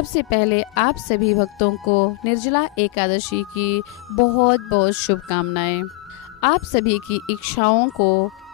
सबसे पहले आप सभी भक्तों को निर्जला एकादशी की बहुत बहुत शुभकामनाएं। आप सभी की इच्छाओं को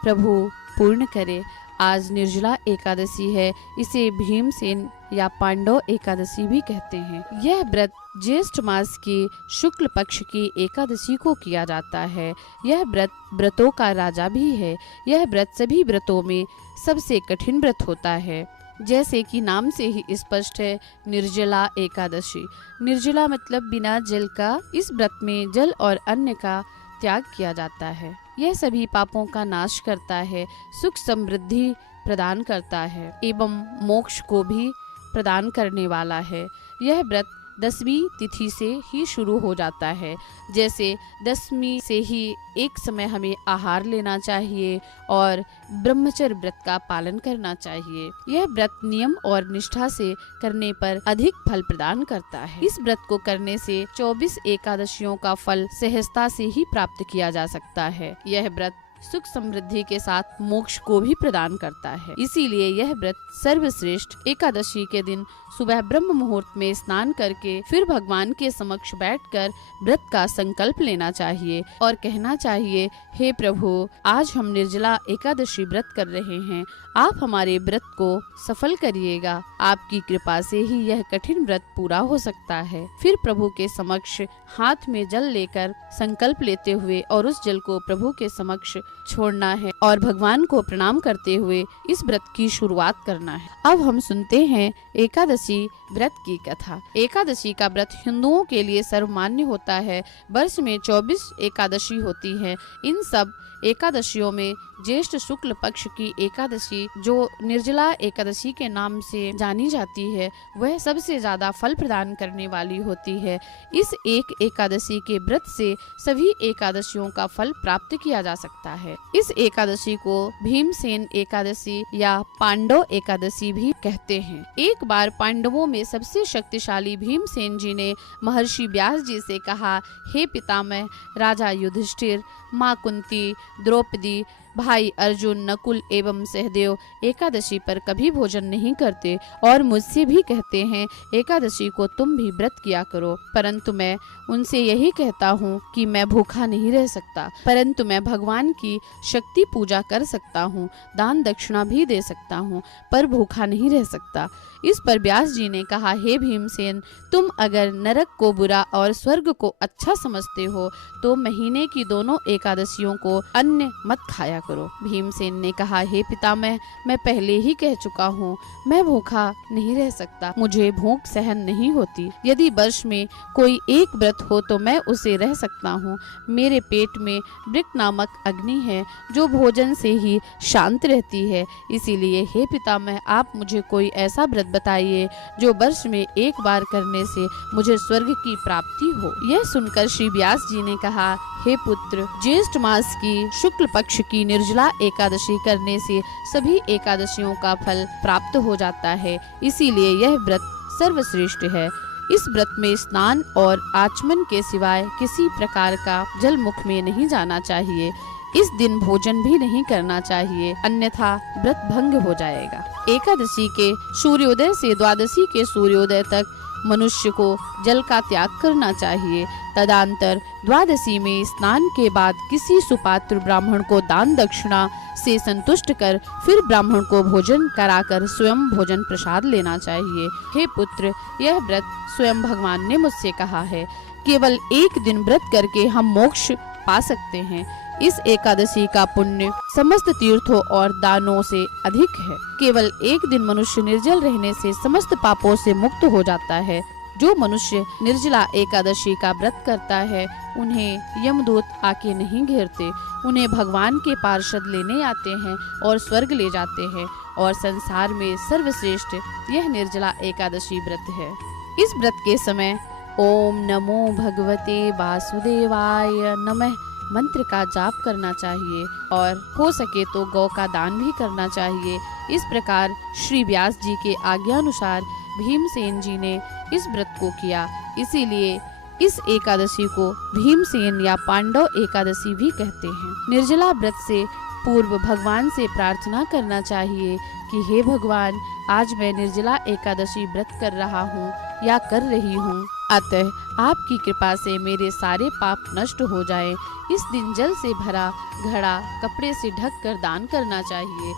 प्रभु पूर्ण करे। आज निर्जला एकादशी है। इसे भीमसेन या पांडव एकादशी भी कहते हैं। यह व्रत ज्येष्ठ मास की शुक्ल पक्ष की एकादशी को किया जाता है। यह व्रत व्रतों का राजा भी है। यह व्रत सभी व्रतों में सबसे कठिन व्रत होता है। जैसे कि नाम से ही स्पष्ट है, निर्जला एकादशी। निर्जला मतलब बिना जल का। इस व्रत में जल और अन्न का त्याग किया जाता है। यह सभी पापों का नाश करता है, सुख समृद्धि प्रदान करता है एवं मोक्ष को भी प्रदान करने वाला है। यह व्रत 10वीं तिथि से ही शुरू हो जाता है। जैसे 10वीं से ही एक समय हमें आहार लेना चाहिए और ब्रह्मचर्य व्रत का पालन करना चाहिए। यह व्रत नियम और निष्ठा से करने पर अधिक फल प्रदान करता है। इस व्रत को करने से 24 एकादशियों का फल सहजता से ही प्राप्त किया जा सकता है। यह व्रत सुख समृद्धि के साथ मोक्ष को भी प्रदान करता है। इसीलिए यह व्रत सर्वश्रेष्ठ। एकादशी के दिन सुबह ब्रह्म मुहूर्त में स्नान करके फिर भगवान के समक्ष बैठकर व्रत का संकल्प लेना चाहिए और कहना चाहिए, हे प्रभु, आज हम निर्जला एकादशी व्रत कर रहे हैं। आप हमारे व्रत को सफल करिएगा। आपकी कृपा से ही यह कठिन व्रत पूरा हो सकता है। फिर प्रभु के समक्ष हाथ में जल लेकर संकल्प लेते हुए और उस जल को प्रभु के समक्ष छोड़ना है और भगवान को प्रणाम करते हुए इस व्रत की शुरुआत करना है। अब हम सुनते हैं एकादशी व्रत की कथा। एकादशी का व्रत हिंदुओं के लिए सर्वमान्य होता है। वर्ष में 24 एकादशी होती है। इन सब एकादशियों में ज्येष्ठ शुक्ल पक्ष की एकादशी, जो निर्जला एकादशी के नाम से जानी जाती है, वह सबसे ज्यादा फल प्रदान करने वाली होती है। इस एक एकादशी के व्रत से सभी एकादशियों का फल प्राप्त किया जा सकता है। इस एकादशी को भीमसेन एकादशी या पांडव एकादशी भी कहते हैं। एक बार पांडवों में सबसे शक्तिशाली भीमसेन जी ने महर्षि व्यास जी से कहा, हे पितामह, राजा युधिष्ठिर, माँ कुंती, द्रौपदी, भाई अर्जुन, नकुल एवं सहदेव एकादशी पर कभी भोजन नहीं करते और मुझसे भी कहते हैं एकादशी को तुम भी व्रत किया करो, परंतु मैं उनसे यही कहता हूँ कि मैं भूखा नहीं रह सकता, परंतु मैं भगवान की शक्ति पूजा कर सकता हूँ, दान दक्षिणा भी दे सकता हूँ, पर भूखा नहीं रह सकता। इस पर व्यास जी ने कहा, हे भीमसेन, तुम अगर नरक को बुरा और स्वर्ग को अच्छा समझते हो तो महीने की दोनों एकादशियों को अन्न मत खाया करो। भीमसेन ने कहा, हे पितामह, मैं पहले ही कह चुका हूँ, मैं भूखा नहीं रह सकता, मुझे भूख सहन नहीं होती। यदि वर्ष में कोई एक व्रत हो तो मैं उसे रह सकता हूँ। मेरे पेट में वृक्क नामक अग्नि है जो भोजन से ही शांत रहती है। इसीलिए हे पितामह, आप मुझे कोई ऐसा व्रत बताइए जो वर्ष में एक बार करने से मुझे स्वर्ग की प्राप्ति हो। यह सुनकर श्री व्यास जी ने कहा, हे पुत्र, ज्येष्ठ मास की शुक्ल पक्ष की निर्जला एकादशी करने से सभी एकादशियों का फल प्राप्त हो जाता है। इसीलिए यह व्रत सर्वश्रेष्ठ है। इस व्रत में स्नान और आचमन के सिवाय किसी प्रकार का जल मुख में नहीं जाना चाहिए। इस दिन भोजन भी नहीं करना चाहिए, अन्यथा व्रत भंग हो जाएगा। एकादशी के सूर्योदय से द्वादशी के सूर्योदय तक मनुष्य को जल का त्याग करना चाहिए। तदंतर द्वादशी में स्नान के बाद किसी सुपात्र ब्राह्मण को दान दक्षिणा से संतुष्ट कर फिर ब्राह्मण को भोजन कराकर स्वयं भोजन प्रसाद लेना चाहिए। हे पुत्र, यह व्रत स्वयं भगवान ने मुझसे कहा है। केवल एक दिन व्रत करके हम मोक्ष पा सकते हैं। इस एकादशी का पुण्य समस्त तीर्थों और दानों से अधिक है। केवल एक दिन मनुष्य निर्जल रहने से समस्त पापों से मुक्त हो जाता है। जो मनुष्य निर्जला एकादशी का व्रत करता है, उन्हें यमदूत आके नहीं घेरते, उन्हें भगवान के पार्षद लेने आते हैं और स्वर्ग ले जाते हैं। और संसार में सर्वश्रेष्ठ यह निर्जला एकादशी व्रत है। इस व्रत के समय ओम नमो भगवते वासुदेवाय नमः मंत्र का जाप करना चाहिए और हो सके तो गौ का दान भी करना चाहिए। इस प्रकार श्री व्यास जी के आज्ञानुसार भीमसेन जी ने इस व्रत को किया। इसीलिए इस एकादशी को भीमसेन या पांडव एकादशी भी कहते हैं। निर्जला व्रत से पूर्व भगवान से प्रार्थना करना चाहिए कि हे भगवान, आज मैं निर्जला एकादशी व्रत कर रहा हूँ, या कर रही हूँ। अतः आपकी कृपा से मेरे सारे पाप नष्ट हो जाएं। इस दिन जल से भरा घड़ा कपड़े से ढक कर दान करना चाहिए।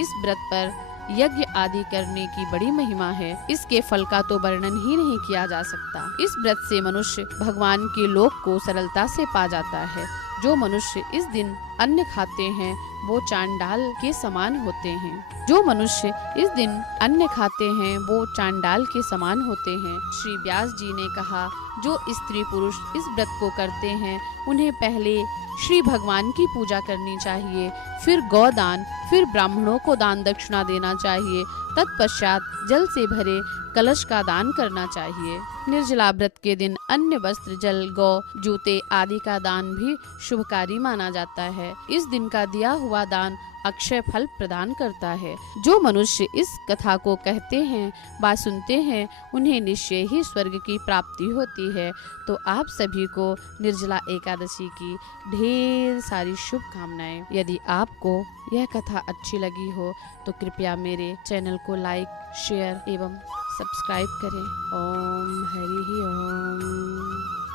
इस व्रत पर यज्ञ आदि करने की बड़ी महिमा है। इसके फल का तो वर्णन ही नहीं किया जा सकता। इस व्रत से मनुष्य भगवान के लोक को सरलता से पा जाता है। जो मनुष्य इस दिन अन्न खाते हैं वो चांडाल के समान होते हैं। जो मनुष्य इस दिन अन्न खाते हैं वो चांडाल के समान होते हैं। श्री व्यास जी ने कहा, जो स्त्री पुरुष इस व्रत को करते हैं उन्हें पहले श्री भगवान की पूजा करनी चाहिए, फिर गौदान, फिर ब्राह्मणों को दान दक्षिणा देना चाहिए, तत्पश्चात जल से भरे कलश का दान करना चाहिए। निर्जला व्रत के दिन अन्य वस्त्र, जल, गौ, जूते आदि का दान भी शुभकारी माना जाता है। इस दिन का दिया हुआ दान अक्षय फल प्रदान करता है। जो मनुष्य इस कथा को कहते हैं व सुनते हैं उन्हें निश्चय ही स्वर्ग की प्राप्ति होती है। तो आप सभी को निर्जला एकादशी की ढेर सारी शुभकामनाएं। यदि आपको यह कथा अच्छी लगी हो तो कृपया मेरे चैनल को लाइक, शेयर एवं सब्सक्राइब करें। ओम हरि ओम।